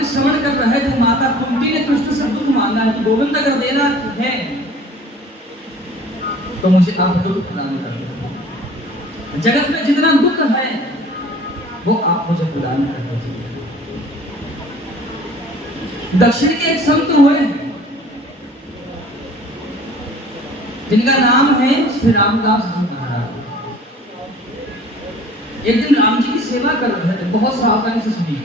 में श्रवण कर रहे थे, माता कुंती ने कृष्ण से दुख मांगा है कि गोविंद अगर देना है तो मुझे आप दुख प्रदान कर दो। जगत में जितना दुख है वो आप मुझे प्रदान कर दीजिए। दक्षिण के एक संत हुए जिनका नाम है श्री रामदास जी महाराज। एक दिन राम जी की सेवा कर रहे थे, बहुत सावधानी से सुनिए।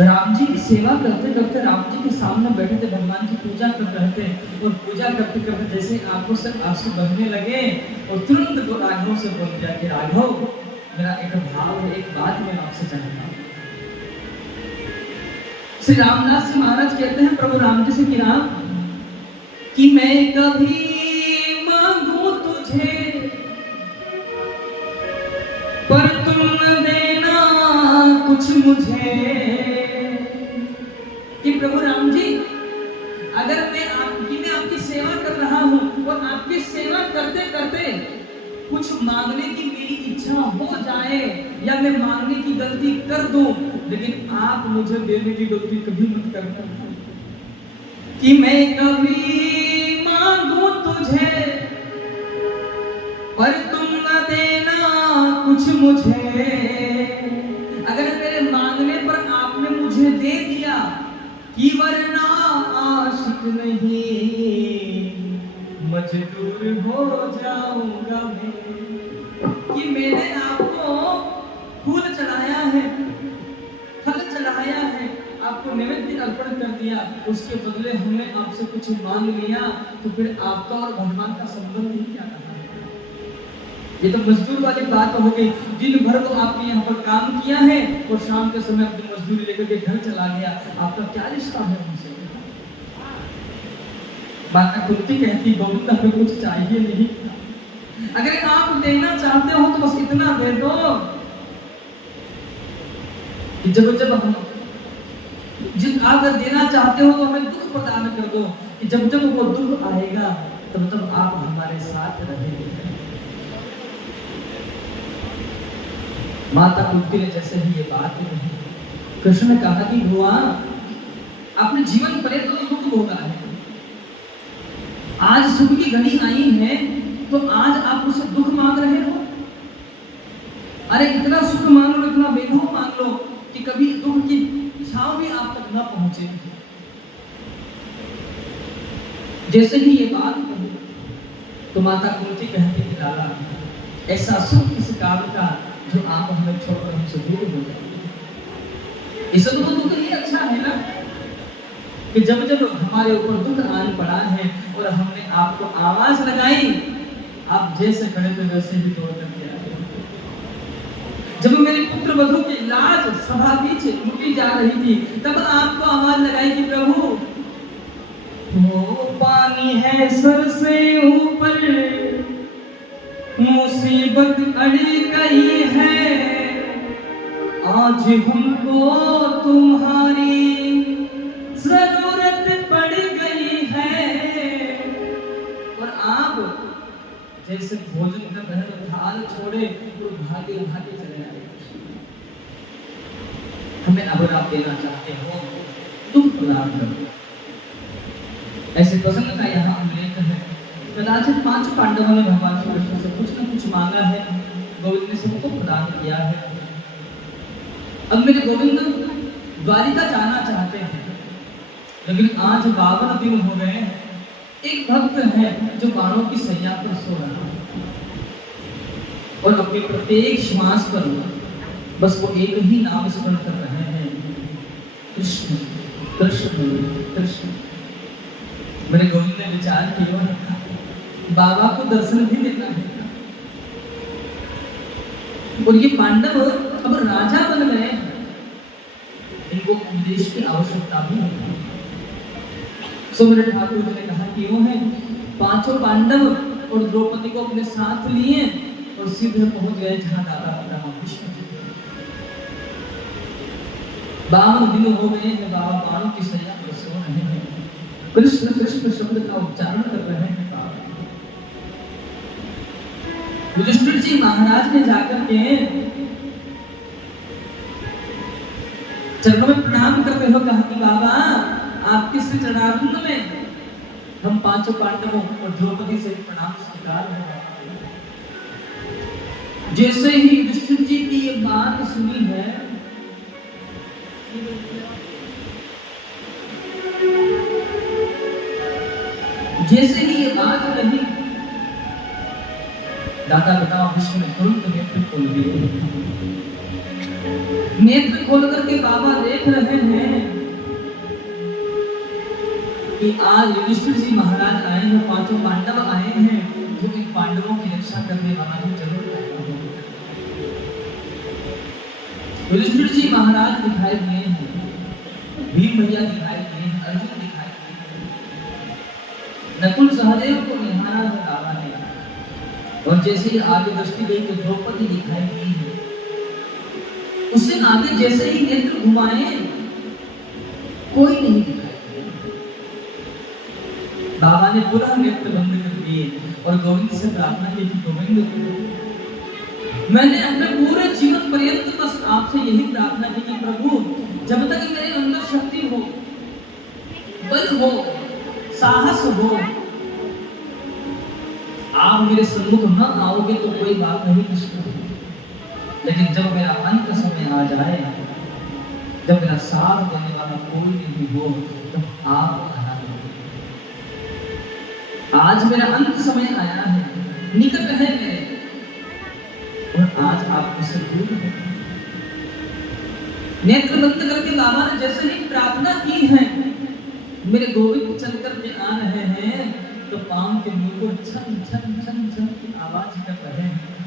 राम जी की सेवा करते करते राम जी के सामने बैठे थे, भगवान की पूजा कर रहे थे और पूजा करते करते जैसे आंखों से आंसू बहने लगे और तुरंत वो राघव से बोल दिया कि राघव, मेरा एक भाव है, एक बात मैं आपसे चाहता हूँ। श्री रामदास जी महाराज कहते हैं प्रभु राम जी से कि राम, कि मैं कभी मांगू तुझे पर तुम न देना कुछ मुझे। कि प्रभु राम जी, अगर मैं आपकी सेवा कर रहा हूँ और आपकी सेवा करते करते कुछ मांगने की मेरी इच्छा हो जाए या मैं मांगने की गलती कर दूं, लेकिन आप मुझे देने की गलती कभी मत करना। कि मैं कभी मांगू तुझे पर तुम न देना कुछ मुझे। अगर मेरे मांगने पर आपने मुझे दे दिया कि वरना आशिक नहीं मजदूर हो जाऊंगा मैं। कि मैंने आपको फूल चढ़ाया है, फल चढ़ाया है, आपको नैवेद्य अर्पण कर दिया, उसके बदले हमने आपसे कुछ मांग लिया, तो फिर आपका और भगवान का संबंध ही क्या रहा। ये तो मजदूर वाली बात हो गई। दिन भर तो आपने यहाँ पर काम किया है और शाम के समय अपनी मजदूरी लेकर के घर चला गया, आपका क्या रिश्ता है उनसे। माता कुंती कहती गोविंद हमें कुछ चाहिए नहीं, अगर आप देना चाहते हो तो बस इतना दे दो कि जब हम आप देना चाहते हो तो हमें दुख प्रदान कर दो कि जब वो दुख आएगा तब आप हमारे साथ रहेंगे। माता कुंती ने जैसे ही ये बात कही, कृष्ण ने कहा कि भगवान, अपने जीवन पर्यंत तो दुख भोगा है, आज सुख की घड़ी आई है तो आज आप मुझसे दुख मांग रहे हो। अरे इतना सुख मांग लो, इतना वैभव मांग लो कि कभी दुख की छांव भी आप तक न पहुंचे। जैसे ही ये बात कही तो माता कुंती कहती कि लाला, ऐसा सुख किस काम का जो आप हमें छोड़कर हमसे दूर हो जाए। इससे तो दुख ही अच्छा है ना, कि जब हमारे ऊपर दुख आन पड़ा है और हमने आपको आवाज लगाई, आप जैसे खड़े थे वैसे ही दौड़ करके आ गए। जब मेरे पुत्र वधू की लाज सभा बीच लुटी जा रही थी, तब आपको आवाज लगाई कि प्रभु, वो पानी है सर से ऊपर, मुसीबत अड़ गई है, आज हमको तुम्हारी जरूरत पड़ गई है। और आप जैसे भोजन कर रहे हो, थाल छोड़े और भागे भागे चले आए। हमें अगर आप देना चाहते हो तुम प्रदान करो। ऐसे प्रसंग का यहाँ उल्लेख है। कदाचित 5 पांडवों ने भगवान श्री कृष्ण से कुछ न कुछ मांगा है, गोविंद ने सबको प्रदान किया है। अब मेरे गोविंद द्वारिका जाना चाहते हैं, लेकिन आज 52 दिन हो गए। एक भक्त है जो बाणों की सैया पर सो रहा है और अपने प्रत्येक श्वास पर बस वो एक ही नाम स्मरण कर रहे हैं, कृष्ण कृष्ण कृष्ण। मेरे गोविंद ने विचार किया, बाबा को दर्शन भी देना है। और ये पांडव अब राजा बन गए, इनको उपदेश की आवश्यकता भी है। सो मेरे ठाकुर जी ने कहा कि वो है 5 पांडव और द्रौपदी को अपने साथ लिए और सीधे पहुंच गए जहां दादा रामकृष्ण जी। 52 दिन हो गए हैं, बाबा बाणों की सैया पर सो रहे हैं, कृष्ण कृष्ण शब्द का उच्चारण कर रहे हैं। युधिष्ठिर जी महाराज ने जाकर के चरणों में प्रणाम करते हो, कहा कि बाबा आपके श्री चरणारविंद में हम पांचों पांडवों और द्रौपदी से प्रणाम स्वीकार है। जैसे ही युधिष्ठिर जी की ये बात सुनी है, जैसे ही ये बात रही, दादा पिता विष्णु ने तुरंत नेत्र खोल दिए। नेत्र खोल करके बाबा देख रहे हैं कि आज युधिष्ठिर जी महाराज आए हैं, पांचों पांडव आए हैं, जो इन पांडवों की रक्षा करने वाला ही जरूर आएगा। युधिष्ठिर जी महाराज दिखाई दिए हैं, भीम भैया दिखाई दिए हैं, अर्जुन दिखाई दिए हैं, नकुल सहदेव को निहारा है बाबा ने, और जैसे ही आगे दृष्टि गई तो द्रौपदी दिखाई दी है। उससे आगे जैसे ही नेत्र घुमाए कोई नहीं दिखाई दिया। बाबा ने पुनः नेत्र बंद कर दिए और गोविंद से प्रार्थना की कि गोविंद, मैंने अपने पूरे जीवन पर्यंत बस आपसे यही प्रार्थना की कि प्रभु, जब तक मेरे अंदर शक्ति हो, बल हो, साहस हो, आप मेरे सम्मुख न आओगे तो कोई बात नहीं कृष्ण, लेकिन जब मेरा अंत समय आ जाए, जब मेरा साथ देने वाला कोई नहीं हो, तो आप आना। आज मेरा अंत समय आया है, निकट है मेरे, और आज आप मुझसे दूर हो। नेत्र बंद करके बाबा ने जैसे ही प्रार्थना की है, मेरे गोविंद चल करके आ रहे हैं, तो पांव के मुंह को छन छन छन छन की आवाज कर रहे हैं।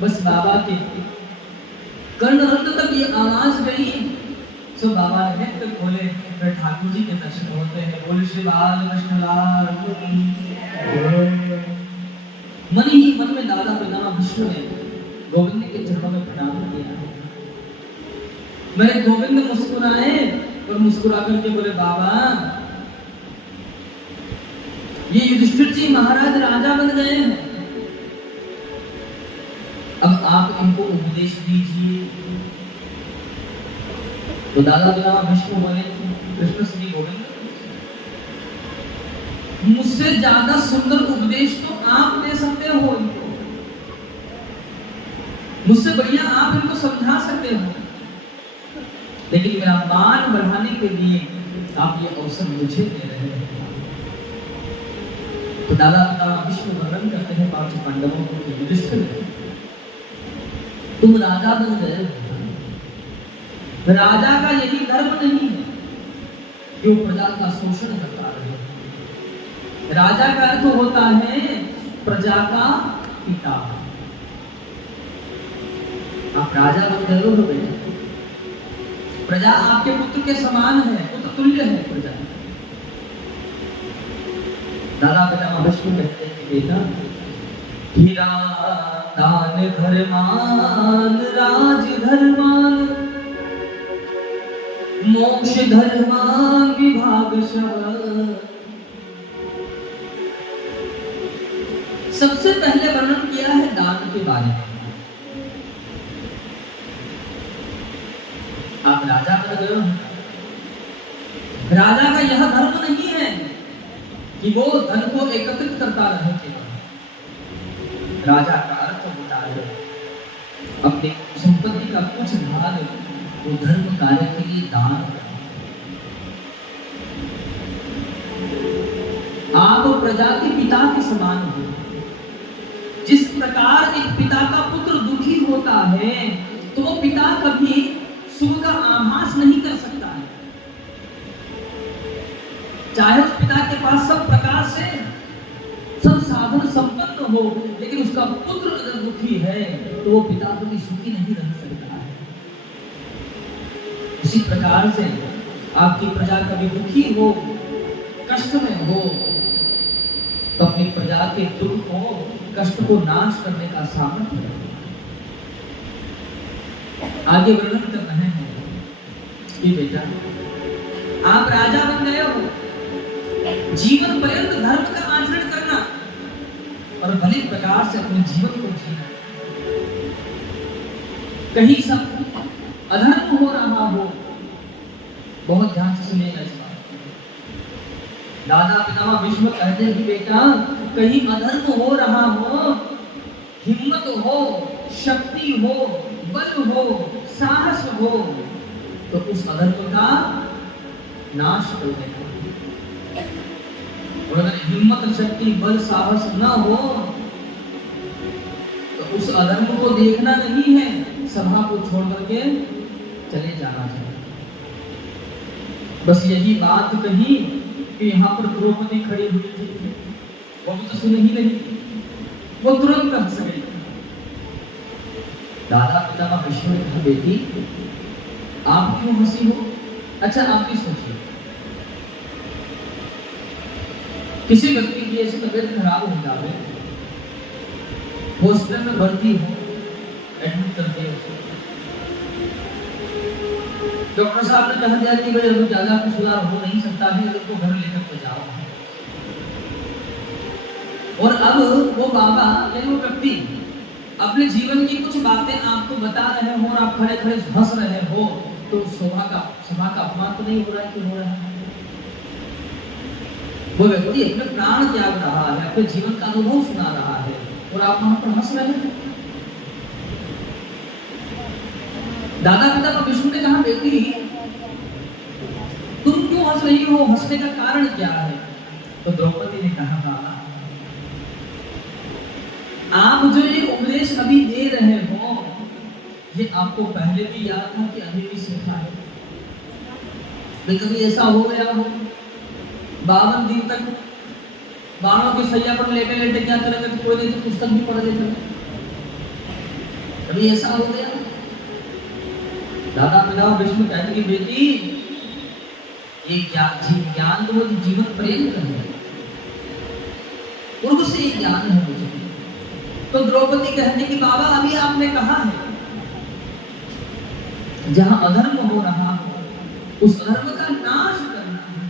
बस बाबा के कर्णरंध्र तक ये आवाज गई, सो बाबा ने नेत्र खोले, फिर ठाकुर जी के दर्शन होते हैं। बोले श्री बालकृष्णलाल। मन ही मन में दादा पिता विष्णु ने गोविंद के चरणों में प्रणाम किया। मेरे गोविंद मुस्कुराए और मुस्कुरा करके बोले, बाबा ये युधिष्ठिर जी महाराज राजा बन गए हैं, अब आप इनको उपदेश दीजिए। तो दादा पिता विष्णु बोले, कृष्ण श्री गोविंद, मुझसे ज्यादा सुंदर उपदेश तो आप दे सकते हो इनको, मुझसे बढ़िया आप इनको समझा सकते हो, लेकिन मेरा मान बढ़ाने के लिए आप ये अवसर मुझे दे रहे हैं। तो दादा पिता विष्णु वर्णन करते हैं पांचों पांडवों को, युधिष्ठिर तुम राजा बन गए, राजा का यही धर्म नहीं है जो प्रजा का शोषण करता रहे। राजा का अर्थ होता है प्रजा का पिता। आप राजा बन गए हो बेटा, प्रजा आपके पुत्र के समान है, पुत्र तुल्य है प्रजा। दादा पिता विष्णु कहते हैं कि बेटा, हीरा दान धर्मान राज धर्मान मोक्ष धर्मान विभागशः। सबसे पहले वर्णन किया है दान के बारे में। आप राजा बन गए हो, राजा का यह धर्म नहीं है कि वो धन को एकत्रित करता रहे केवल। राजा का अर्थ होता है अपने संपत्ति का कुछ भाग वो धर्म कार्य के लिए दान करना। आप प्रजा के पिता के समान हो। जिस प्रकार एक पिता का पुत्र दुखी होता है, तो वो पिता कभी सुख का आभास नहीं कर सकता है। चाहे उस पिता के पास सब प्रकार से सब साधन संपन्न हो, लेकिन उसका पुत्र अगर दुखी है तो वो पिता कभी सुखी नहीं रह सकता है। इसी प्रकार से आपकी प्रजा कभी दुखी हो, कष्ट में हो, तो अपनी प्रजा के दुख को, कष्ट को नाश करने का सामर्थ्य रखो। आगे वर्णन कर रहे हैं कि बेटा, आप राजा बन गए हो, जीवन पर्यंत धर्म का आचरण करना और भले प्रकार से अपने जीवन को जीना। कहीं सब अधर्म हो रहा हो, बहुत ध्यान से सुनिएगा इस बात। दादा पितामह भीष्म कहते हैं कि बेटा कहीं अधर्म हो रहा हो, हिम्मत हो, शक्ति हो, बल हो, साहस हो, तो उस अधर्म का नाश कर देना। और अगर हिम्मत, शक्ति, बल, साहस न हो तो उस अधर्म को देखना नहीं है, सभा को छोड़ करके चले जाना चाहिए। बस यही बात कही कि यहाँ पर द्रौपदी खड़ी हुई थी, वो भी तो सुन ही नहीं, वो तुरंत हंस गई। दादा पितामह भीष्म ने कहा बेटी आप क्यों हंसी हो? अच्छा आप भी सोचिए, किसी व्यक्ति की ऐसी तबीयत खराब हो जाए, हॉस्पिटल में भर्ती हो, एडमिट कर दिया, डॉक्टर साहब ने कहा दिया कि भाई अभी ज्यादा कुछ सुधार हो नहीं सकता है, उसको घर लेकर के जाओ। और अब वो बाबा यानी वो व्यक्ति अपने जीवन की कुछ बातें आपको बता रहे हो और आप खड़े खड़े हंस रहे हो, तो सभा का अपमान तो नहीं हो रहा है? क्यों हो रहा है? वो व्यक्ति अपने प्राण त्याग रहा है, अपने जीवन का अनुभव सुना रहा है और आप वहां पर हंस रहे हैं। दादा पिता भीष्म ने कहा बेटी तुम क्यों हंस रही हो, हंसने का कारण क्या है? तो द्रौपदी ने कहा बाबा आप जो ये उपदेश अभी दे रहे हो ये आपको पहले भी याद था कि अभी भी सीखा है? कभी ऐसा हो गया हो 52 दिन तक बाणों की सैया पर लेटे लेटे क्या करेंगे, तो कोई नहीं तो पुस्तक भी पढ़ लेते, कभी ऐसा हो गया? दादा पिता भीष्म कहते कि बेटी ये ज्ञान तो वो जीवन पर्यंत है, पूर्व से ज्ञान है मुझे। तो द्रौपदी कहती कि बाबा अभी आपने कहा है जहां अधर्म हो रहा हो उस अधर्म का नाश करना है,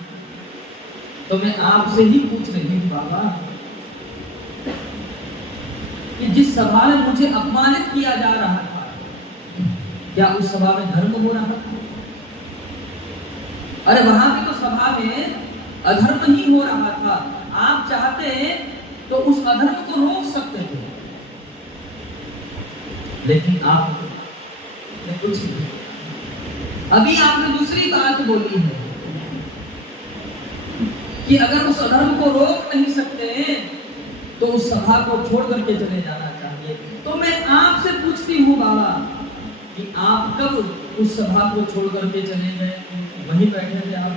तो मैं आपसे ही पूछ रही हूँ बाबा कि जिस सभा में मुझे अपमानित किया जा रहा था क्या उस सभा में धर्म हो रहा था? अरे वहां की तो सभा में अधर्म ही हो रहा था, आप चाहते तो उस अधर्म को रोक सकते थे, लेकिन आप कुछ नहीं। अभी आपने दूसरी बात बोली है कि अगर उस अधर्म को रोक नहीं सकते तो उस सभा को छोड़ करके चले जाना चाहिए। तो मैं आपसे पूछती हूँ बाबा कि आप कब उस सभा को छोड़ करके चले गए? वहीं बैठे थे आप?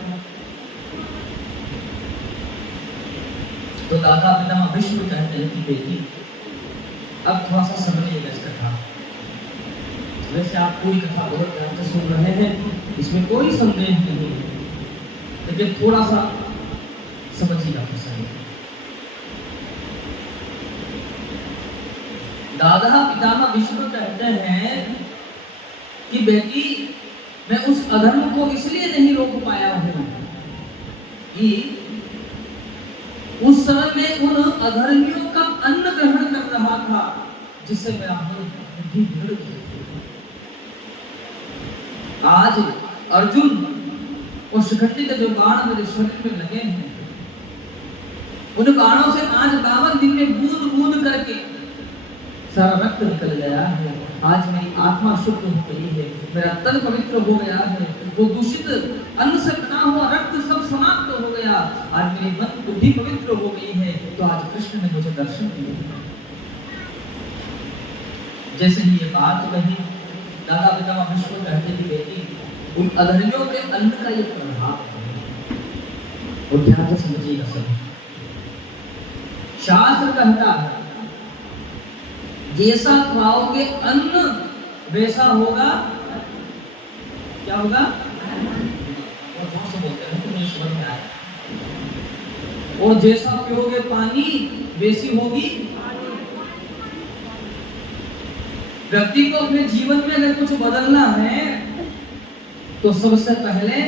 तो दादा पितामह भीष्म कहते हैं कि बेटी अब थोड़ा सा समझिएगा इस कथा। वैसे आप पूरी कथा बहुत ध्यान से सुन रहे हैं, इसमें कोई संदेह नहीं, लेकिन थोड़ा सा समझिएगा तो सही। दादा पितामह भीष्म कहते हैं कि बेटी मैं उस अधर्म को इसलिए नहीं रोक पाया हूं कि उस समय में उन अधर्मियों का अन्न ग्रहण कर रहा था जिससे मैं बुद्धि भर गई। आज अर्जुन और शिखंडी के जो बाण मेरे शरीर में लगे हैं उन बाणों से आज 52 दिन में बूंद बूंद करके सारा रक्त निकल गया है। आज मेरी आत्मा शुद्ध हो गई है, मेरा तन पवित्र हो गया है, वो दूषित अन्न से बना हुआ रक्त सब समाप्त हो गया। आज मेरी मन बुद्धि पवित्र हो गई है, तो आज कृष्ण ने मुझे दर्शन दिए। जैसे ही ये बात कही दादा पितामह भीष्म कहते कि बेटी उन अधर्मियों के अन्न का ये प्रभाव है, और ध्यान से समझिएगा सब। शास्त्र कहता है जैसा खाओगे अन्न वैसा होगा, क्या होगा? और जोर से बोलते हैं तो मुझे समझ में आया। और जैसा पियोगे पानी वैसी होगी। व्यक्ति को अपने जीवन में अगर कुछ बदलना है तो सबसे पहले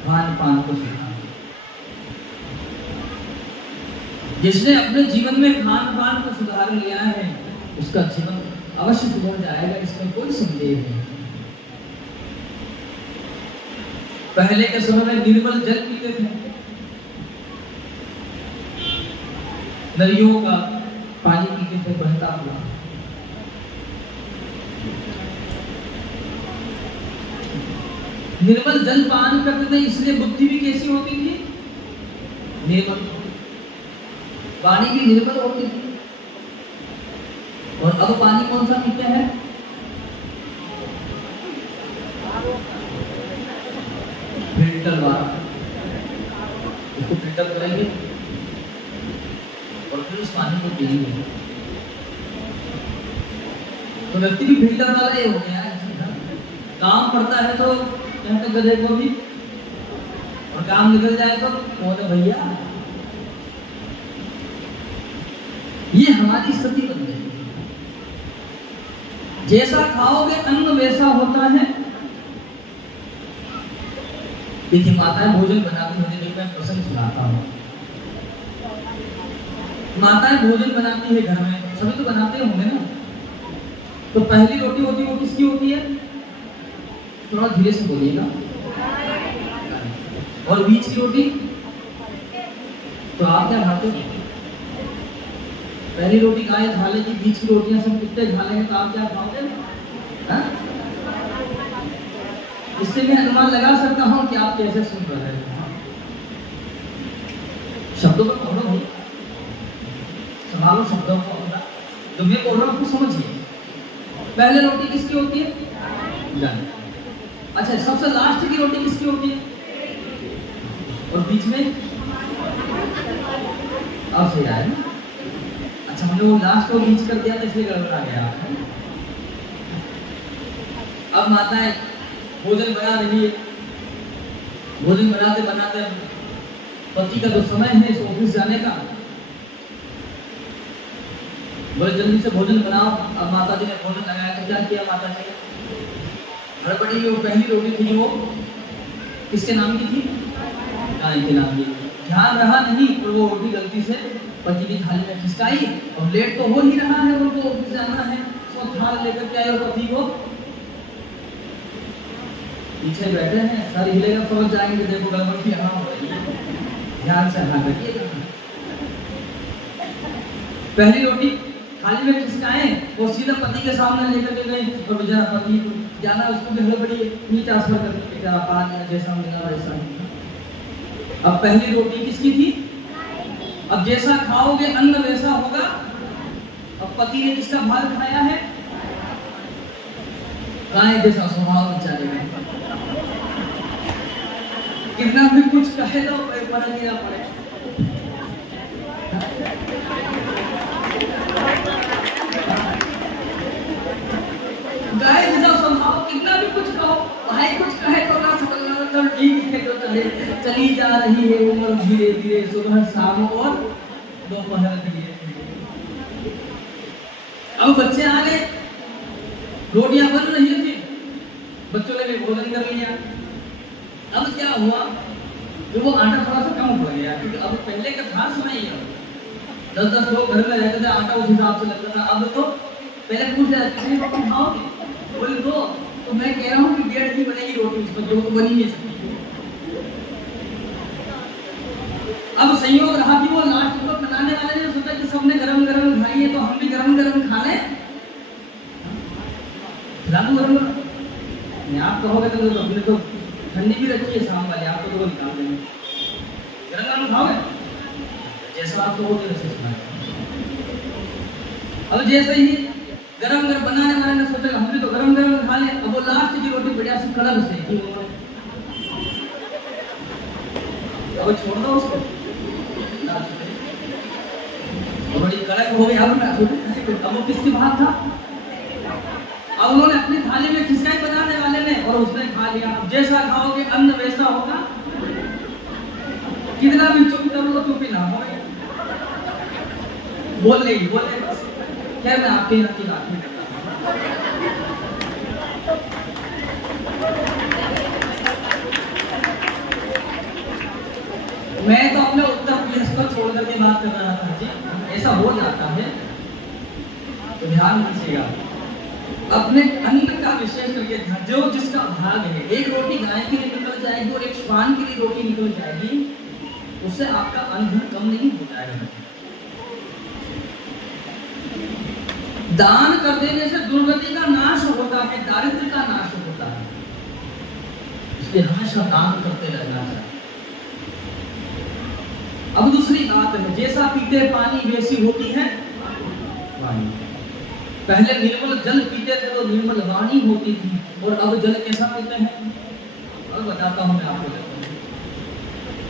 खान पान को सीखना। जिसने अपने जीवन में खान पान को सुधार लिया है उसका जीवन अवश्य सुधर जाएगा, इसमें कोई संदेह नहीं। पहले के समय में निर्मल जल पीते थे, नदियों का पानी पीते थे बहता हुआ। निर्मल जल पान करते थे, इसलिए बुद्धि भी कैसी होती थी? निर्मल। पानी भी निर्मल होती थी। और अब पानी कौन सा पीते हैं? फिल्टर वाला। इसको फिल्टर करेंगे और फिर उस पानी को पिएंगे, तो व्यक्ति भी फिल्टर वाला ही हो गया है। काम पड़ता है तो यहाँ तो गधे को भी, और काम निकल जाए तो कौन है भैया? ये हमारी स्थिति बन गई। जैसा खाओगे अन्न वैसा होता है। देखिए माताएं भोजन बनाती हैं, देखिए मैं प्रसंग सुनाता हूँ। माताएं भोजन बनाती है घर में, सभी तो बनाते होंगे ना। तो पहली रोटी होती है वो किसकी होती है? थोड़ा धीरे से बोलिएगा। और बीच की रोटी तो आप क्या खाते हो? पहली रोटी गाय खा लेगी, बीच की रोटियां सब कुत्ते खा लेंगे, तो आप क्या खाओगे? इससे मैं अनुमान लगा सकता हूं कि आप कैसे सुन रहे हैं। शब्दों को पकड़ो भाई, संभालो शब्दों को अपना। जो मैं बोल रहा हूं उसको समझिए। पहले रोटी किसकी होती है? गाय। अच्छा, सबसे लास्ट की रोटी किसकी होती है? और बीच में अब सही आया ना? अच्छा, हमने वो लास्ट को बीच कर दिया तो इसलिए गड़बड़ा गया। अब माताएं भोजन बना रही है, भोजन बनाते बनाते पति का जो समय है इस ऑफिस जाने का, बोले जल्दी से भोजन बनाओ। अब माता जी ने भोजन लगाया तो क्या किया माता जी ने? हड़बड़ी वो पहली रोटी थी वो किसके नाम की थी? गाय के नाम की। ध्यान रहा नहीं और वो रोटी गलती से पति की थाली में खिसकाई। और लेट तो हो ही रहा है, उनको ऑफिस जाना है, तो थाल लेकर के आए पति को। पीछे बैठे हैं, सर हिलेगा समझ जाएंगे, देखो गड़बड़ की यहाँ हो रही है, ध्यान से हाँ करिएगा। पहली रोटी थाली में खिसकाए और सीधा पति के सामने लेकर के गए। और बेचारा पति जाना उसको भी हड़बड़ी नहीं ट्रांसफर करके बेचारा पानी जैसा मिला वैसा। अब पहली रोटी किसकी थी? अब जैसा खाओगे अन्न वैसा होगा। अब पति ने किसका भाग खाया है? गाय जैसा स्वभाव बेचारे में। कितना भी कुछ कहे तो फर्क नहीं पड़े। गाय जैसा स्वभाव, कितना भी कुछ कहो, भाई कुछ कहे तो ना समझना, ठीक है तो चले, चली जा रही है उम्र धीरे धीरे, सुबह शाम और दोपहर धीरे धीरे। अब बच्चे आ गए, रोटियां बन रही थी, बच्चों ने भी भोजन कर लिया। अब क्या हुआ, जो वो आटा थोड़ा सा कम हो गया, क्योंकि अब पहले का था समय ही 10-10 लोग घर में रहते थे, आटा उस हिसाब से लगता था। अब तो पहले पूछ लिया कितनी रोटी खाओगे, बोले दो, तो मैं कह रहा हूँ कि 1.5 की बनेगी रोटी, उसमें 2 तो बनी नहीं सकती। अब संयोग रहा कि वो लास्ट को बनाने वाले ने सोचा कि सबने गरम गरम खाई है तो हम भी गरम गरम खा लें। आप कहोगे तो हमने तो ठंडी भी रखी है शाम वाली, आपको तो निकाल देंगे, गरम गरम खाओगे जैसा आपको हो वैसे सुना। अब जैसे ही गरम गरम बनाने वाले ने सोचा हम भी तो गरम गरम खा लें। अब वो लास्ट की रोटी बढ़िया सी कड़क से की उन्होंने, अब छोड़ दो उसको, बड़ी कड़क हो गई। अब वो किसकी बात था? अब उन्होंने अपनी थाली में खिसकाई बनाने वाले ने, और उसने खा लिया। अब जैसा खाओगे अन्न वैसा होगा। कितना भी चुप कर लो चुप ही ना हो, बोले बस। क्या मैं आपके यहाँ की बात नहीं करता। मैं तो अपने उत्तर प्रदेश को छोड़ करके बात कर रहा था जी। ऐसा हो जाता है तो ध्यान दीजिएगा, अपने अन्न का विशेष करके ध्यान, जो जिसका भाग है। एक रोटी गाय के लिए निकल जाएगी और एक श्वान के लिए रोटी निकल जाएगी, उससे आपका अन्न कम नहीं हो जाएगा। दान कर देने से दुर्गति का नाश होता है, दारिद्र्य का नाश होता है, इसलिए हमेशा दान करते रहना चाहिए। अब दूसरी बात है, जैसा पीते पानी वैसी होती है वाणी। पहले निर्मल जल पीते थे तो निर्मल वाणी होती थी, और अब जल कैसा पीते हैं? अब बताता हूं मैं आपको।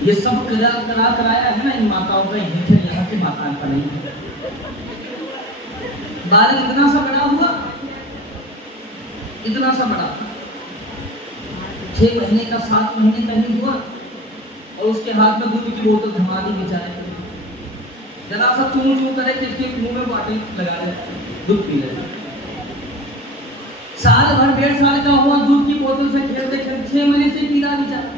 ये सब कराया है ना इन माताओं का, यहाँ की माताएं का नहीं है। बालक इतना सा बड़ा हुआ, इतना सा बड़ा, 6 महीने का 7 महीने का ही हुआ, और उसके हाथ में दूध की बोतल थमा दी बेचारे। जरा सा चूं चूं करे कि इसके मुंह में बॉटल लगा दे, दूध पी ले। साल भर 1.5 साल का हुआ, दूध की बोतल से खेलते खेलते 6 महीने से पी रहा बेचारा।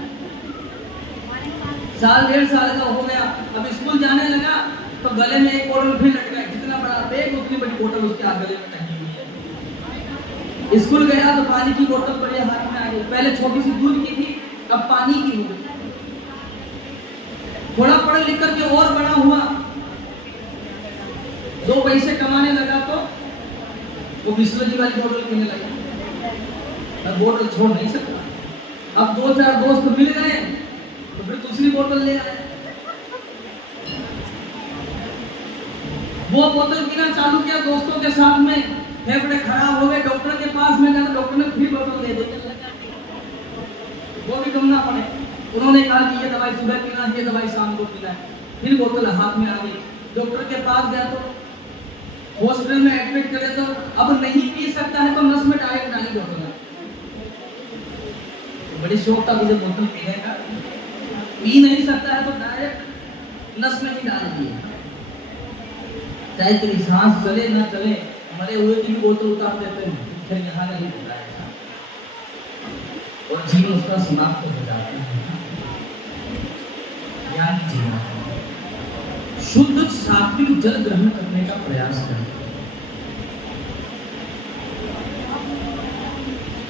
साल 1.5 साल का हो गया, अब स्कूल जाने लगा तो गले में एक बोतल फिर लटका, जितना बड़ा बैग उतनी बड़ी बोतल उसके गले में टंगी हुई है। स्कूल गया तो पानी की बोतल बड़े हाथ में आ गई, पहले छोटी सी दूध की थी, अब पानी की हो गई। थोड़ा पढ़ लिख करके और बड़ा हुआ, 2 पैसे कमाने लगा तो वो बिस्लरी वाली बोतल पीने लगा। अब बोतल छोड़ नहीं सकता। अब 2-4 दोस्त मिल गए तो फिर दूसरी बोतल ले आए। वो बोतल पीना चालू किया दोस्तों के साथ में, फेफड़े खराब हो गए, डॉक्टर के पास में गया, डॉक्टर ने फिर बोतल दे दी, वो भी कम ना पड़े। उन्होंने कहा कि ये दवाई सुबह पीना है, ये दवाई शाम को पीना है। फिर बोतल हाथ में आ गई, डॉक्टर के पास गया तो हॉस्पिटल में एडमिट करे तो अब नहीं पी सकता है तो नस में डायरेक्ट डाली बोतल। बड़ी शौक था मुझे बोतल पीने का, पी नहीं सकता है तो डायरेक्ट नस में ही डाल दिए। चाहे तेरी सांस चले ना चले, मरे हुए की बोतल उतार देते हैं, फिर यहाँ नहीं होता है और जीवन उसका समाप्त हो जाता है। यानी जीवन शुद्ध सात्विक जल ग्रहण करने का प्रयास करें।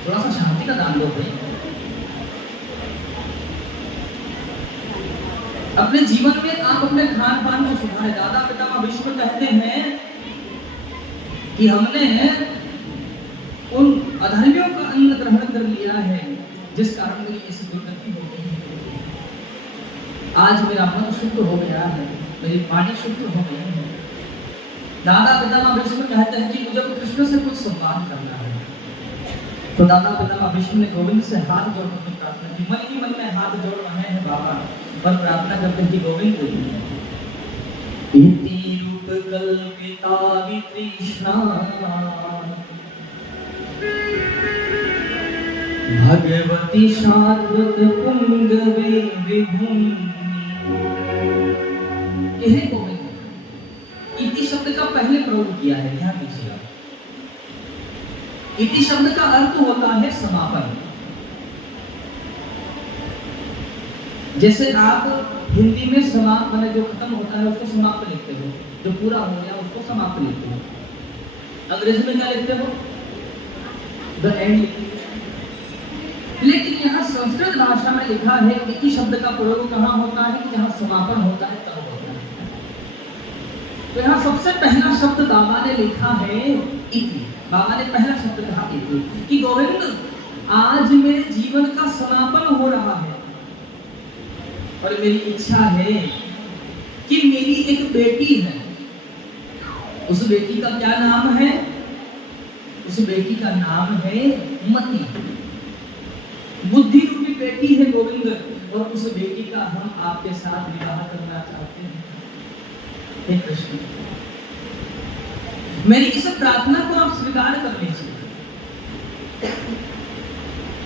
थोड़ा सा शांति का दान दो भाई। अपने जीवन में आप अपने खान पान को सुधारें। दादा पितामह भीष्म कहते हैं कि हमने उन अधर्मियों का अन्न ग्रहण कर लिया है जिस कारण मेरी ऐसी दुर्गति हो गई है। आज मेरा मन शुद्ध हो गया है, मेरी वाणी शुद्ध हो गई है। दादा पितामह भीष्म कहते हैं कि मुझे कृष्ण से कुछ संवाद करना है। तो दादा पितामह भीष्म ने गोविंद से हाथ जोड़कर प्रार्थना की। मन ही मन में हाथ जोड़ रहे हैं बाबा, पर प्रार्थना करते हैं कि गोविंद इति रूप कल्पिता वितृष्णा भगवती शाश्वत पुंगवे विभुम। यह गोविंद इति शब्द का पहले प्रयोग किया है, ध्यान दीजिएगा। इति शब्द का अर्थ होता है समापन। जैसे आप हिंदी में समाप्त माने जो खत्म होता है उसको समाप्त लिखते हो, जो पूरा हो गया उसको समाप्त लिखते हो। अंग्रेजी में क्या लिखते हो? द एंड लिखते हो। लेकिन यहाँ संस्कृत भाषा में लिखा है इति शब्द का प्रयोग कहाँ होता है? कि जहाँ समापन होता है तब होता है। तो यहाँ सबसे पहला शब्द बाबा ने लिखा है इति। बाबा ने पहला शब्द कहा इति, कि गोविंद आज मेरे जीवन का समापन हो रहा है और मेरी इच्छा है कि मेरी एक बेटी है। उस बेटी का क्या नाम है? उस बेटी का नाम है मति। बुद्धि रूपी बेटी है गोविंद, और उस बेटी का हम आपके साथ विवाह करना चाहते हैं। हे कृष्ण, मेरी इस प्रार्थना को आप स्वीकार कर लीजिए।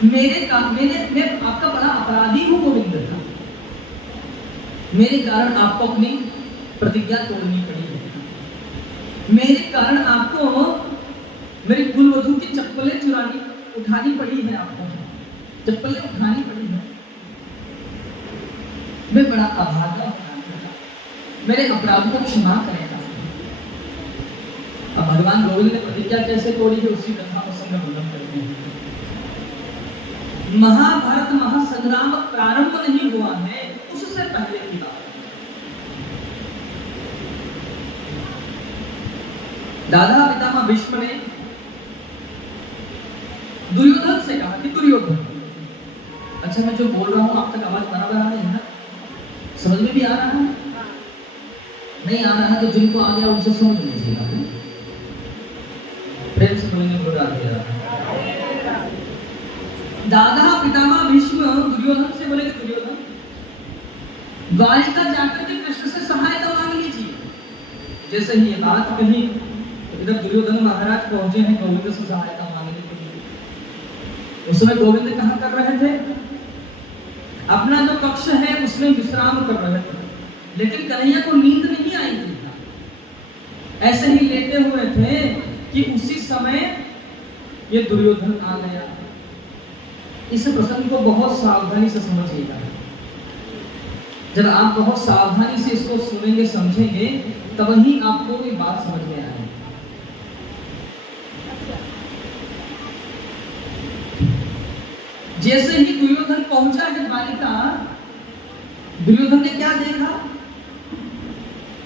मैं आपका बड़ा अपराधी हूं गोविंद, मेरे कारण आपको अपनी प्रतिज्ञा तोड़नी पड़ी है। मेरे कारण आपको मेरी कुलवधू की चप्पलें उठानी पड़ी है। आपको चप्पलें उठानी पड़ी है। मैं बड़ा अभागा हूं, मेरे अपराध को क्षमा करेगा। अब भगवान गोविंद ने प्रतिज्ञा कैसे तोड़ी है उसी कथा को संग वर्णन करते हैं। महाभारत महासंग्राम संग्राम प्रारंभ नहीं हुआ है, उससे पहले की बात। दादा पितामह भीष्म ने दुर्योधन से कहा कि दुर्योधन, अच्छा मैं जो बोल रहा हूं आप तक आवाज बराबर आ रही है ना? समझ में भी आ रहा है? नहीं आ रहा है तो जिनको आ गया उनसे समझ लीजिएगा। प्रेम से बोलेंगे बोल रहा। दादा पितामह भीष्म दुर्योधन से बोले कि दुर्योधन, द्वारिका जाकर के कृष्ण से सहायता मांग लीजिए। जैसे ही ये बात कही तो इधर दुर्योधन महाराज पहुंचे हैं गोविंद से सहायता मांगने के लिए। उस समय गोविंद कहाँ कर रहे थे? अपना जो कक्ष है उसमें विश्राम कर रहे थे, लेकिन कन्हैया को नींद नहीं आई थी। ऐसे ही लेटे हुए थे कि उसी समय ये दुर्योधन आ गया। इस प्रसंग को बहुत सावधानी से समझिएगा। जब आप बहुत सावधानी से इसको सुनेंगे समझेंगे तब ही आपको ये बात समझ में आएगी। जैसे ही दुर्योधन पहुंचा है द्वारिका, दुर्योधन ने क्या देखा?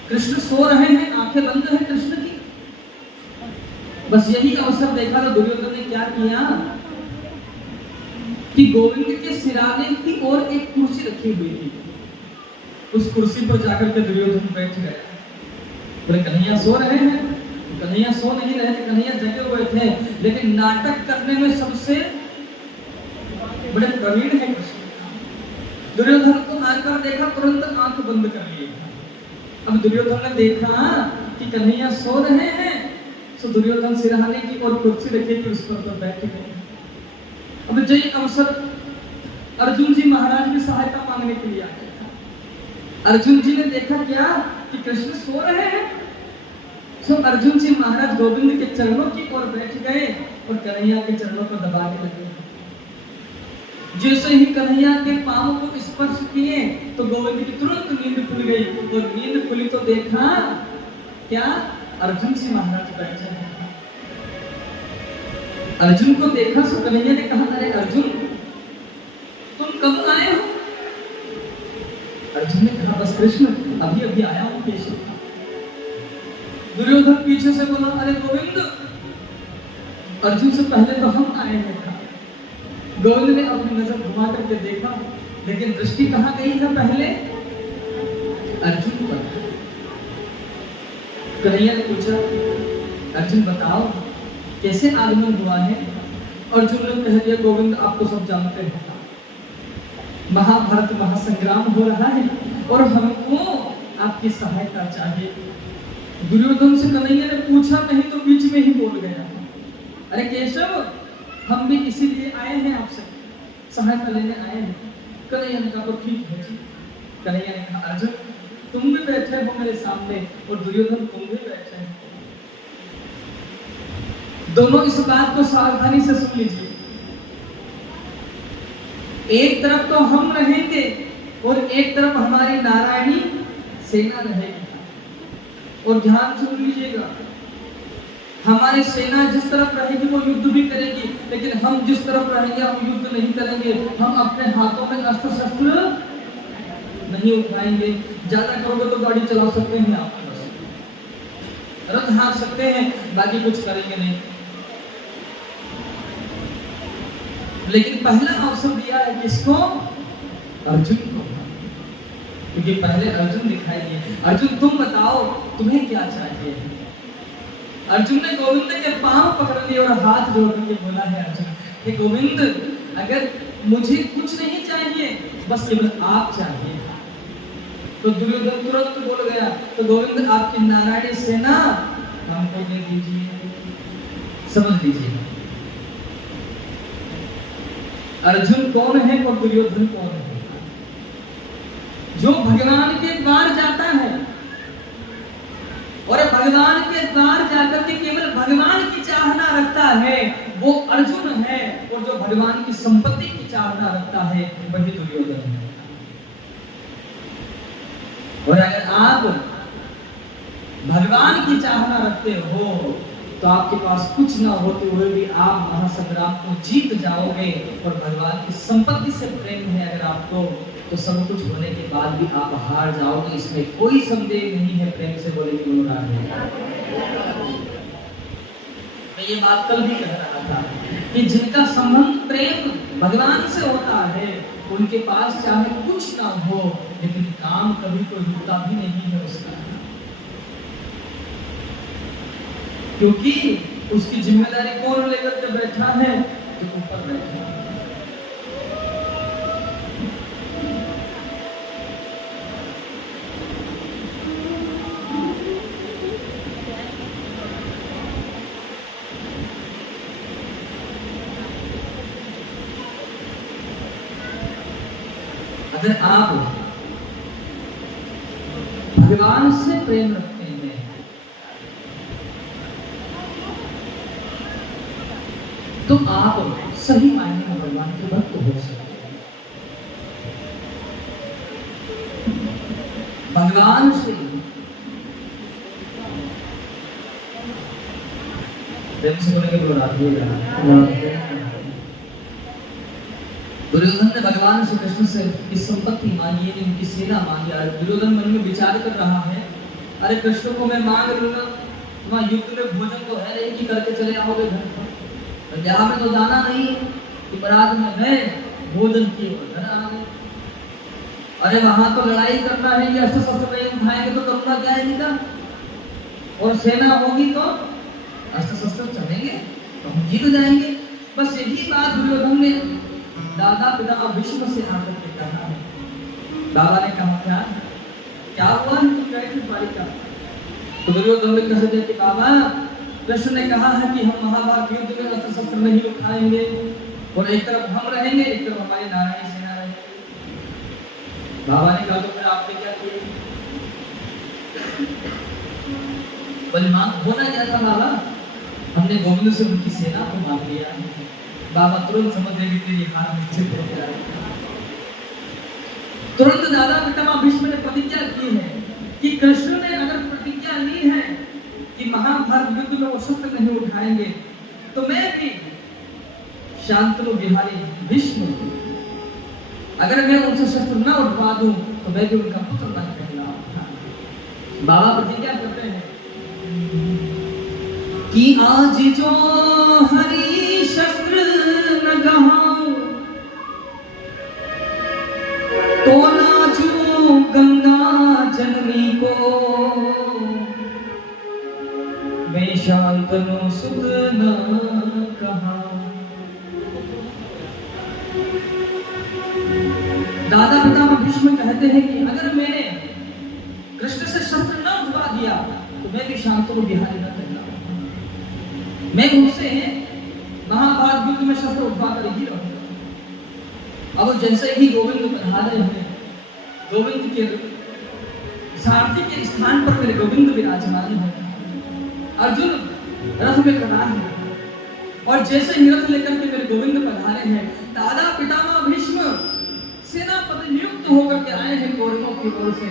कृष्ण सो रहे हैं, आंखें बंद हैं कृष्ण की। बस यही अवसर देखा तो दुर्योधन ने क्या किया कि गोविंद के सिराने की ओर एक कुर्सी रखी हुई थी, उस कुर्सी पर जाकर के दुर्योधन बैठ गया। बोले कन्हैया सो रहे हैं? कन्हैया सो नहीं रहे थे, कन्हैया जगे हुए थे, लेकिन नाटक करने में सबसे बड़े प्रवीण है कृष्ण। दुर्योधन को आकर देखा, तुरंत आंख बंद कर लिए। अब दुर्योधन ने देखा कि कन्हैया सो रहे हैं, तो दुर्योधन सिरहाने की और कुर्सी रखी थी उस पर बैठ गए। अब जय अवसर अर्जुन जी महाराज की सहायता मांगने के लिए आ गए। अर्जुन जी ने देखा क्या कि कृष्ण सो रहे हैं, तो अर्जुन जी महाराज गोविंद के चरणों की ओर बैठ गए और कन्हैया के चरणों को दबाने लगे। जैसे ही कन्हैया के पांव को स्पर्श किए तो गोविंद की तुरंत नींद खुल गई, और नींद खुली तो देखा क्या? अर्जुन जी महाराज बैठे हैं। अर्जुन को देखा तो कन्हैया ने कहा, अरे अर्जुन तुम कब आए हो? अर्जुन ने कहा, बस कृष्ण अभी अभी आया हूं केशव। दुर्योधन पीछे से बोला, अरे गोविंद अर्जुन से पहले तो हम आए हैं। गोविंद ने अपनी नजर घुमा करके देखा, लेकिन दृष्टि कहां गई है? पहले अर्जुन पर। कन्हैया ने पूछा, अर्जुन बताओ कैसे आगमन हुआ है? अर्जुन ने कह दिया, गोविंद आपको सब जानते हैं, महाभारत महासंग्राम हो रहा है और हमको आपकी सहायता चाहिए। दुर्योधन से कन्हैया ने पूछा नहीं तो बीच में ही बोल गया, अरे केशव हम भी इसीलिए आए हैं, आपसे सहायता लेने आए हैं। कन्हैया ने कहा, तो ठीक है जी। कन्हैया ने कहा, अर्जुन तुम भी बैठे हो मेरे सामने और दुर्योधन तुम भी बैठे हो, दोनों इस बात को सावधानी से सुन लीजिए। एक तरफ तो हम रहेंगे और एक तरफ हमारी नारायणी सेना रहेगी। और ध्यान सुन लीजिएगा, हमारी सेना जिस तरफ रहेगी वो युद्ध भी करेगी, लेकिन हम जिस तरफ रहेंगे हम युद्ध नहीं करेंगे। हम अपने हाथों में अस्त्र शस्त्र नहीं उठाएंगे। ज्यादा करोगे तो गाड़ी चला सकते हैं आप, रथ हाँक सकते हैं, बाकी कुछ करेंगे नहीं। लेकिन पहला अवसर दिया है किसको? अर्जुन को, क्योंकि पहले अर्जुन दिखाई दिए। अर्जुन तुम बताओ तुम्हें क्या चाहिए? अर्जुन ने गोविंद के पांव पकड़ लिए और हाथ जोड़ के बोला है, अर्जुन हे गोविंद अगर मुझे कुछ नहीं चाहिए, बस केवल आप चाहिए। तो दुर्योधन तुरंत बोल गया, तो गोविंद आपकी नारायणी सेना हमको दे दीजिए। समझ लीजिए अर्जुन कौन है और दुर्योधन कौन है। जो भगवान के द्वार जाता है और भगवान के द्वार जाकर के केवल भगवान की चाहना रखता है वो अर्जुन है, और जो भगवान की संपत्ति की चाहना रखता है वही दुर्योधन है। और अगर आप भगवान की चाहना रखते हो तो आपके पास कुछ ना होते हुए भी आप महासंग्राम को जीत जाओगे। और भगवान की संपत्ति से प्रेम है अगर आपको, तो सब कुछ होने के बाद भी आप हार जाओगे, इसमें कोई संदेह नहीं है। प्रेम से बोलेंगे बोलो राधे। मैं ये बात कल भी कह रहा था कि जिनका संबंध प्रेम भगवान से होता है, उनके पास चाहे कुछ ना हो, लेकिन काम कभी कोई रुकता भी नहीं है उसका, क्योंकि उसकी जिम्मेदारी कौन लेकर के बैठा है? जो ऊपर बैठा है। अगर आप भगवान से प्रेम रखते हैं तो आप सही मायने में भगवान के भक्त हो सकते हैं। भगवान से प्रेम से बोलेंगे बोलो राधे। दुर्योधन ने भगवान श्री कृष्ण से की संपत्ति मांगी, उनकी सेना मांगी। दुर्योधन मन में विचार कर रहा है, अरे कृष्ण को मैं मांग लूंगा, वहां युद्ध में भोजन तो है नहीं कि करके चले आओगे घर पर, यहाँ में तो जाना नहीं है कि बरात में मैं भोजन किए घर आ गए। अरे वहां तो लड़ाई करना है, ये अस्त्र शस्त्र नहीं उठाएंगे तो करूंगा क्या है इनका, और सेना होगी तो अस्त्र शस्त्र चलेंगे तो हम जीत जाएंगे। बस यही बात दुर्योधन ने दादा पिता भीष्म से आकर के कहा। दादा ने कहा क्या हुआ है तुम गए थे बालिका? तो दुर्योधन ने कहा कि बाबा कृष्ण ने कहा है कि हम महाभारत युद्ध में अस्त्र शस्त्र नहीं उठाएंगे, और एक तरफ हम रहेंगे, एक तरफ हमारी नारायणी सेना रहेगी। बाबा ने कहा तो फिर आपने क्या किया? बलिमान होना क्या था बाबा? हमने गोविंद से उनकी सेना को मार दिया। बाबा तुरंत समझ गए कि तेरी हार निश्चित हो गया। तुरंत दादा पितामह भीष्म ने प्रतिज्ञा की है कि कृष्ण ने अगर प्रतिज्ञा ली है कि महाभारत युद्ध में वो शस्त्र नहीं उठाएंगे, तो मैं भी शांतनु बिहारी भीष्म अगर मैं उनसे शस्त्र न उठवा दूं तो मैं भी उनका पुत्र न कहलाऊंगा। बाबा प्रतिज्ञा करते हैं कि आज जो हरि शस्त्र न गहाऊं, तो नाचू गंगा जननी को, मैं शांतनु सुध न कहा। दादा पितामह भीष्म कहते हैं कि अगर मैंने कृष्ण से शस्त्र न उठवा दिया तो मैं भी शांतनु बिहारी न कहलाऊंगा, मैं उनसे महाभारत युद्ध में शस्त्र उठवा कर ही रहूंगा। अब जैसे ही गोविंद पधारे हैं, गोविंद के सारथी के स्थान पर मेरे गोविंद विराजमान हैं। अर्जुन रथ में खड़ा है, और जैसे ही रथ लेकर के मेरे गोविंद पधारे हैं, दादा पितामह भीष्म सेनापति नियुक्त होकर के आए हैं कौरवों की ओर से।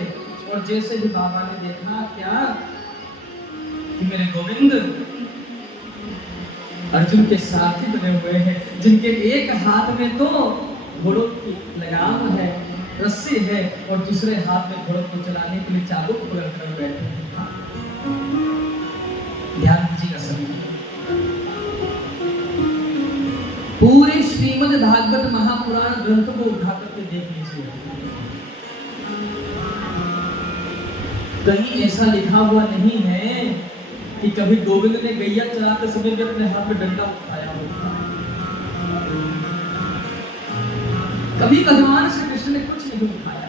और जैसे ही बाबा ने देखा क्या कि मेरे गोविंद अर्जुन के साथी बने हुए हैं, जिनके एक हाथ में तो घोड़ों की लगाम है, रस्सी है, और दूसरे हाथ में घोड़ों को चलाने के लिए चाबुक पकड़ कर बैठे हैं। ध्यान दीजिएगा सभी, पूरे श्रीमद् भागवत महापुराण ग्रंथ को उठा करके देख लीजिए, कहीं ऐसा लिखा हुआ नहीं है कि कभी गोविंद ने गैया चलाते समय भी अपने हाथ में डंडा उठाया होगा। कभी भगवान श्री कृष्ण ने कुछ नहीं उठाया।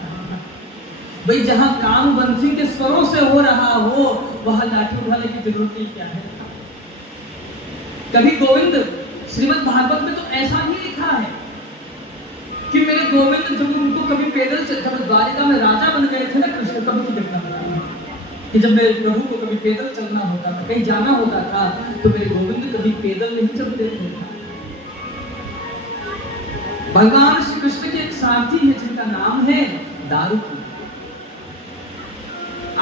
भाई जहां काम बंसी के स्वरों से हो रहा हो, वहां लाठी उठाने की जरूरत ही क्या है? कभी गोविंद श्रीमद् भागवत में तो ऐसा ही लिखा है कि मेरे गोविंद जब उनको कभी पैदल चलकर द्वारिका में राजा बन गए थे ना कृष्ण, कभी की घटना कि जब मेरे प्रभु को कभी पैदल चलना होता था, कहीं जाना होता था, तो मेरे गोविंद कभी पैदल नहीं चलते थे। भगवान श्री कृष्ण के एक साथी है जिनका नाम है दारुक।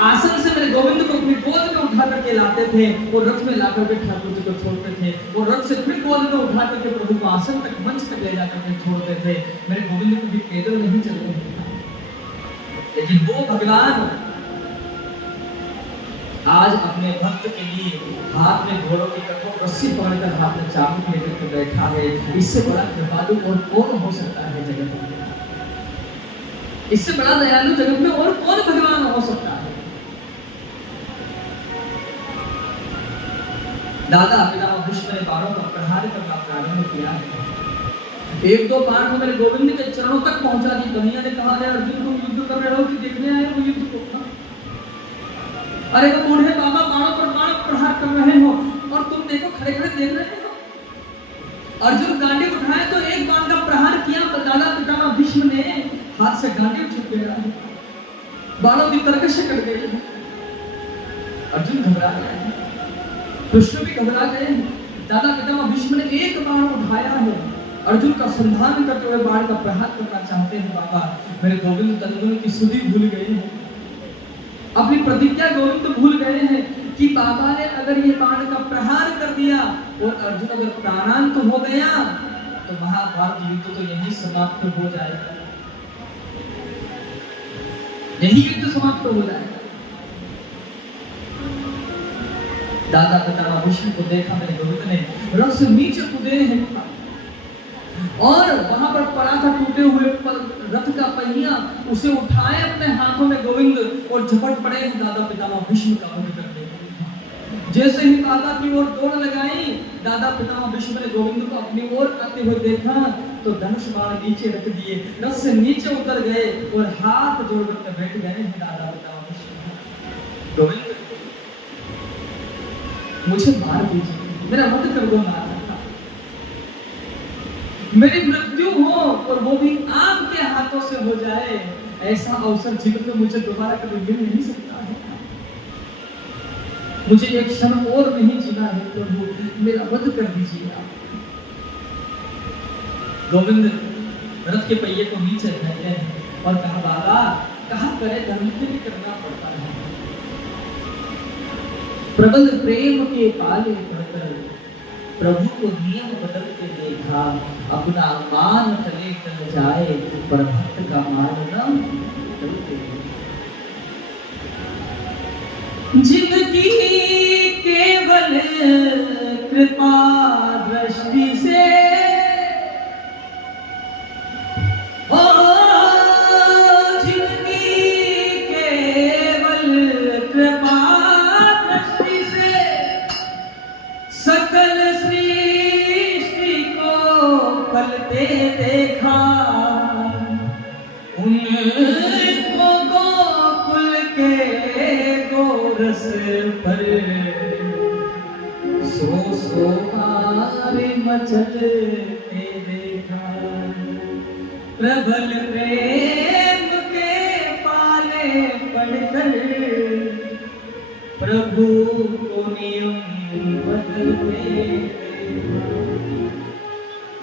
आसन से मेरे गोविंद को अपनी गोद में उठा पकड़ के लाते थे और रथ में लाकर के ठाकुर जी को छोड़ते थे और रथ से फिर गोद में उठा करके प्रभु को आसन तक, मंच तक ले जाकर के छोड़ते थे। मेरे गोविंद को भी पैदल नहीं चलते थे, लेकिन वो भगवान आज अपने भक्त के लिए हाथ में घोड़ों की कठोर रस्सी पकड़कर हाथ में चाबुक लेकर के बैठा है। इससे बड़ा कृपालु और कौन हो सकता है जगत में? इससे बड़ा दयालु जगत में और कौन भगवान हो सकता है? दादा पितामह भीष्म ने बाणों का प्रहार करना प्रारंभ किया है। एक दो बाण को मेरे गोविंद के चरणों तक पहुंचा दी। कन्हैया ने कहा, अर्जुन तुम युद्ध कर रहे हो कि देखने आए हो युद्ध को? अरे वो बूढ़े बाबा बाणों पर बाण प्रहार कर रहे हो और तुम देखो खड़े खड़े देख रहे हो। अर्जुन गांडी उठाए तो एक बाण का प्रहार किया, तो दादा पितामह भीष्म ने हाथ से गांडी छूट गया, बाणों की तरकश कट गई। अर्जुन घबरा गया, कृष्ण भी घबरा गए। दादा पितामह भीष्म ने एक बाण उठाया है, अर्जुन का संधान करते हुए बाण का प्रहार करना चाहते हैं। बाबा मेरे गोविंद तनगुण की सुधि भूल गए हैं, अपनी प्रतिज्ञा गोविंद भूल गए हैं कि बाबा ने अगर ये बाण का प्रहार कर दिया और अर्जुन अगर प्राणांत हो गया तो महाभारत युद्ध तो यही समाप्त हो जाएगा, यही युद्ध समाप्त हो जाएगा। दादा पितामह भीष्म को देखा मेरे गोविंद ने, रथ से नीचे कूदे हैं और वहां पर पड़ा था टूटे हुए रथ का पहिया, उसे उठाए अपने हाथों में गोविंद और झपट पड़े दादा पितामह भीष्म का वध करने। जैसे ही दादा की ओर दौड़ लगाई, दादा पितामह भीष्म ने गोविंद को अपनी ओर आते हुए देखा तो धनुष बाण नीचे रख दिए, रथ से नीचे उतर गए और हाथ जोड़कर के बैठ गए हैं दादा पितामह भीष्म। गोविंद मुझे मार दीजिए, मेरा वध कर दो मार, मेरी मृत्यु हो और वो भी आपके हाथों से हो जाए, ऐसा अवसर जीवन में मुझे दोबारा कभी मिल नहीं सकता है। मुझे एक क्षण और नहीं जीना है प्रभु, मेरा वध कर दीजिए आप। गोविंद रथ के पहिए को नीचे रखते हैं और कहा, बाबा कहा करे धर्म के भी करना पड़ता है। प्रबल प्रेम के पाले पड़कर प्रभु को नियम बदल के देखा, अपना मान तले टल जाए पर भक्त का मान न टलते। जिंदगी केवल कृपा दृष्टि से, ओ जिंदगी केवल कृपा दृष्टि से सकल सृष्टि को पलते देखा, उनको गोकुल के गोरस पर सो बार मचलते देखा। प्रबल प्रेम के पाले पड़कर प्रभु को नियम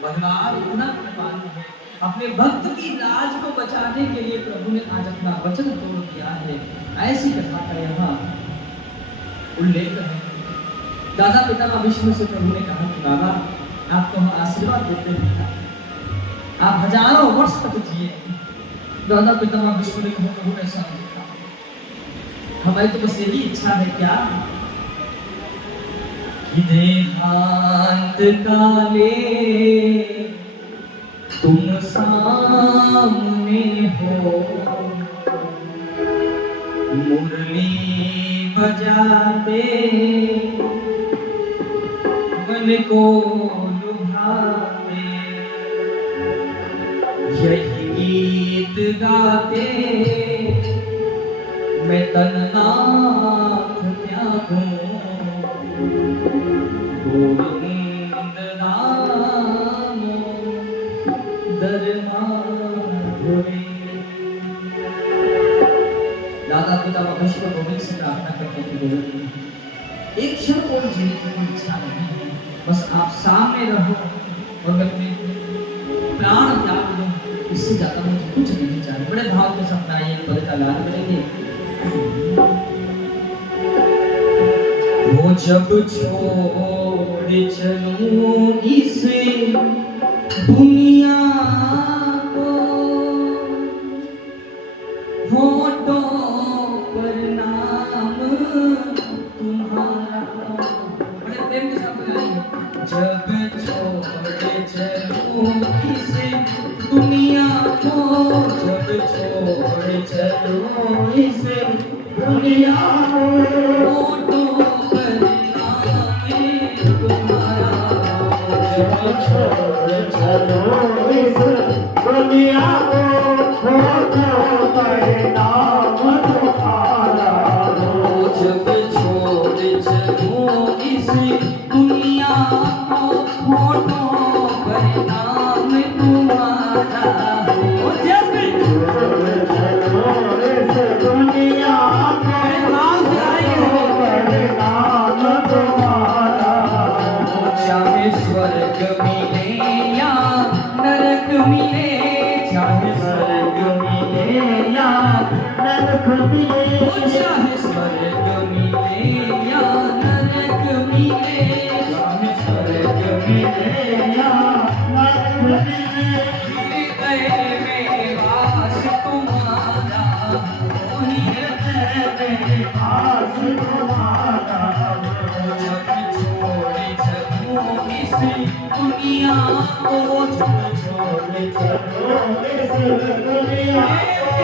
भगवान इतना कृपालु है, अपने भक्त की लाज को बचाने के लिए प्रभु ने आज अपना वचन तोड़ दिया है। ऐसी कथा का यहाँ उल्लेख है। दादा पितामह भीष्म से प्रभु ने कहा कि बाबा आपको हम आशीर्वाद देते हैं, आप हजारों वर्ष तक जिए। दादा पितामह भीष्म ने कहा, प्रभु ऐसा नहीं कहा, हमारी तो बस यही इच्छा है क्या कि देहांत काले तुम सामने हो, मुरली बजाते मन को लुभाते, यही गीत गाते मैं तन्नाथ त्यागूं, गोविंद नाम दरमाधुरी। दादा पितामह भीष्म गोविंद से प्रार्थना करते थे, गोविंद एक क्षण और जीने की कोई इच्छा नहीं है, बस आप सामने रहो और मैं अपने प्राण त्याग दूं, इससे ज्यादा मुझे कुछ नहीं चाहिए। बड़े भाव के साथ आइए पद का गान करेंगे। जब छोड़ चलूं इस दुनिया को, होठों पर नाम तुम्हारा। बड़े प्रेम के साथ बुलाएंगे। जब छोड़ चलूं इस दुनिया को, जब छोड़ चलूं इस दुनिया को, होठों पर नाम तुम्हारा। जब छोड़ चलूं इस दुनिया को, होठों पर नाम तुम्हारा। जब छोड़ चलूं इस दुनिया को, होठों पर नाम तुम्हारा। जब छोड़ चलूं इस दुनिया को, होठों पर नाम तुम्हारा। चाहे स्वर्ग मिले या नरक मिले, चाहे स्वर्ग मिले या नरक मिले, चाहे स्वर्ग मिले या नरक मिले, चाहे स्वर्ग मिले या नरक मिले। हृदय में वास तुम्हारा, हृदय में वास तुम्हारा। जब छोड़ चलूं इस दुनिया को, जब छोड़ चलूं इस दुनिया को।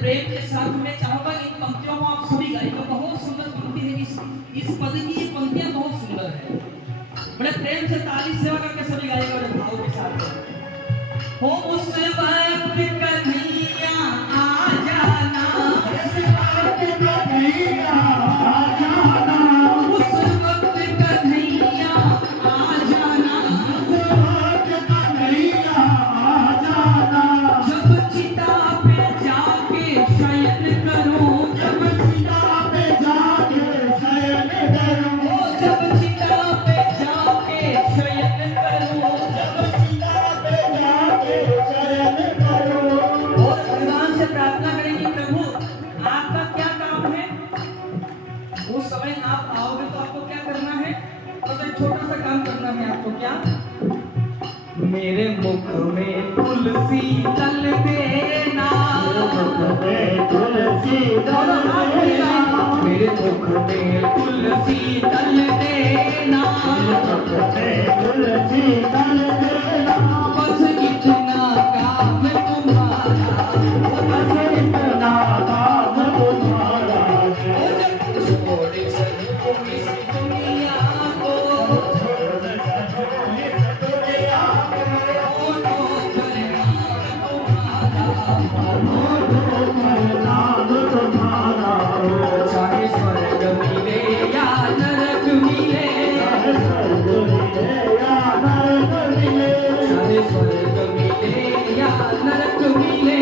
प्रेम के साथ मैं चाहूंगा इन पंक्तियों को आप सभी गाइएगा। बहुत सुंदर पंक्ति है। इस पद की ये पंक्तियां बहुत सुंदर है। बड़े प्रेम से ताली सेवा करके सभी गाइएगा बड़े भाव के साथ। हो उस वक्त कन्हैया आ जाना, उस वक्त कन्हैया आ जाना, उस वक्त कन्हैया आ जाना, उस वक्त कन्हैया आ जाना। जब चिता पे जाके शयन करूं, जब चिता पे जाके शयन करूं, जब चिता पे जाके शयन करूं, जब चिता पे जाके शयन करूं। और भगवान से प्रार्थना करेंगे, प्रभु आपका क्या काम है? उस समय आप आओगे तो आपको क्या करना है? तो एक छोटा सा काम करना है आपको। क्या? मेरे मुख में तुलसी दल देना, मुख में तुलसी दल देना, मेरे दुख में तुलसी तल देना, तुलसी तल देना, बस इतना काम तुम्हारा, बस इतना काम तुम्हारा है। छोड़ चलो इस दुनिया को, छोड़ चलो इस दुनिया को, नाम तुम्हारा हो। चाहे स्वर्ग मिले या नरक मिले, चाहे स्वर्ग मिले या नरक मिले, चाहे स्वर्ग मिले या नरक मिले,